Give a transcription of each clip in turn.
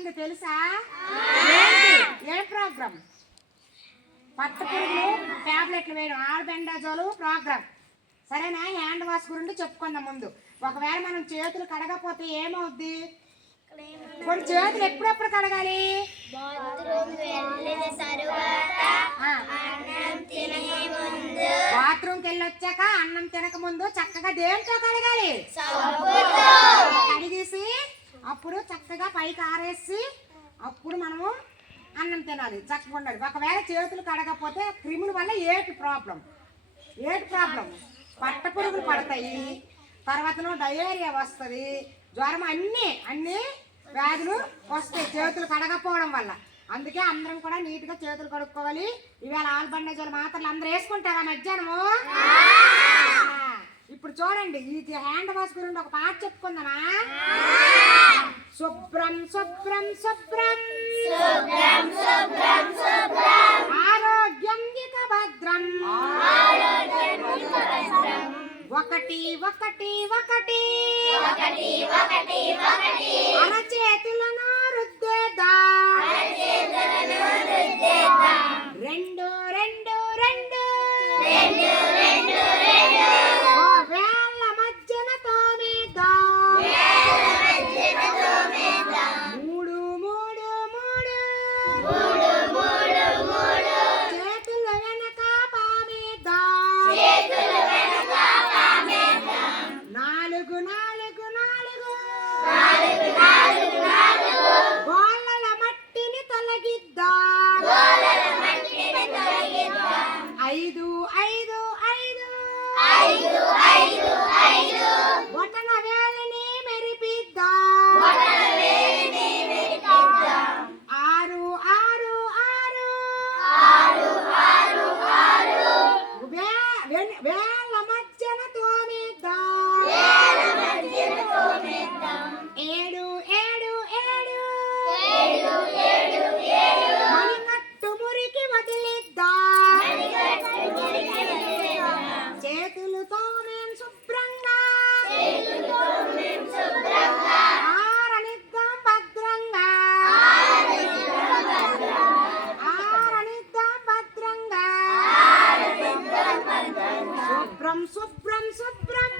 ఉంది తెలుసా? ఏ ప్రోగ్రామ్? పట్ట పురుగులు టాబ్లెట్లు వేయడం, ఆల్బెండాజోల్ ప్రోగ్రామ్. సరేనా? హ్యాండ్ వాష్ గురించి చెప్పుకుందాం ముందు. ఒకవేళ మనం చేతులు కడగకపోతే ఏమవుద్ది? కొన్ని చేతులు ఎప్పుడెప్పుడు కడగాలి? బాత్రూమ్కి వెళ్ళి వచ్చాక, అన్నం తినక ముందు చక్కగా దేంతో కడగాలి? కడిగేసి అప్పుడు చక్కగా పైకి ఆరేసి అప్పుడు మనము అన్నం తినాలి, చక్కగా ఉండాలి. ఒకవేళ చేతులు కడగకపోతే క్రిముల వల్ల ఏటి ప్రాబ్లం? పట్ట పురుగులు పడతాయి, తర్వాతను డయేరియా వస్తుంది, జ్వరం, అన్ని వ్యాధులు వస్తాయి చేతులు కడగకపోవడం వల్ల. అందుకే అందరం కూడా నీట్గా చేతులు కడుక్కోవాలి. ఇవాళ ఆల్బండాజోల్ మాత్రలు అందరూ వేసుకుంటారా మధ్యాహ్నము? ఇప్పుడు చూడండి, ఈ హ్యాండ్ వాష్ గురించి ఒక పాట చెప్పుకుందామా? శుభ్రం శుభ్రం శుభ్రం ఆరోగ్యం ఇక భద్రం, ఒకటి ఒకటి ఒకటి అరచేతులను రుద్దేద్దాం, రెండు రెండు రెండు వేళ్ళ మధ్యన తోమేద్దాం, మూడు మూడు మూడు చేతుల వెనక పామేద్దాం, నాలుగు నాలుగు నాలుగు గోళ్ళల మట్టిని తొలగిద్దాం, ఐదు ఐదు ఐదు బొటన వేలిని మెరిపిద్దాం, ఆరు ఆరు ఆరు వేళ్ళ మధ్యన తోమేద్దాం, ఏడు ఏడు ఏడు మణికట్టు మురికి వదిలిద్దాం, చేతులతో మేము శుభ్రంగా ఆరనిద్దాం భద్రంగా, శుభ్రం శుభ్రం శుభ్రం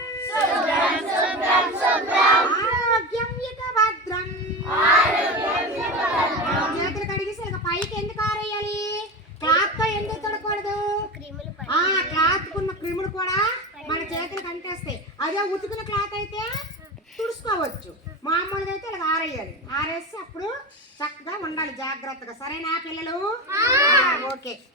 ఆరోగ్యం ఇక భద్రం. చేతులు కడిగేసి ఇక పైకి ఎందుకు ఆరేయాలి? క్లాత్ తో ఎందుకు తొడకూడదు? క్లాత్ కున్న క్రిములు కూడా మన చేతులు కంటేస్తాయి. అదే ఉతుకున్న క్లాత్ అయితే తుడుచుకోవచ్చు, మామూలుగా అయితే ఇలా ఆరేయాలి. ఆరేసి అప్పుడు చక్కగా ఉండాలి జాగ్రత్తగా. సరేనా పిల్లలు? ఓకే.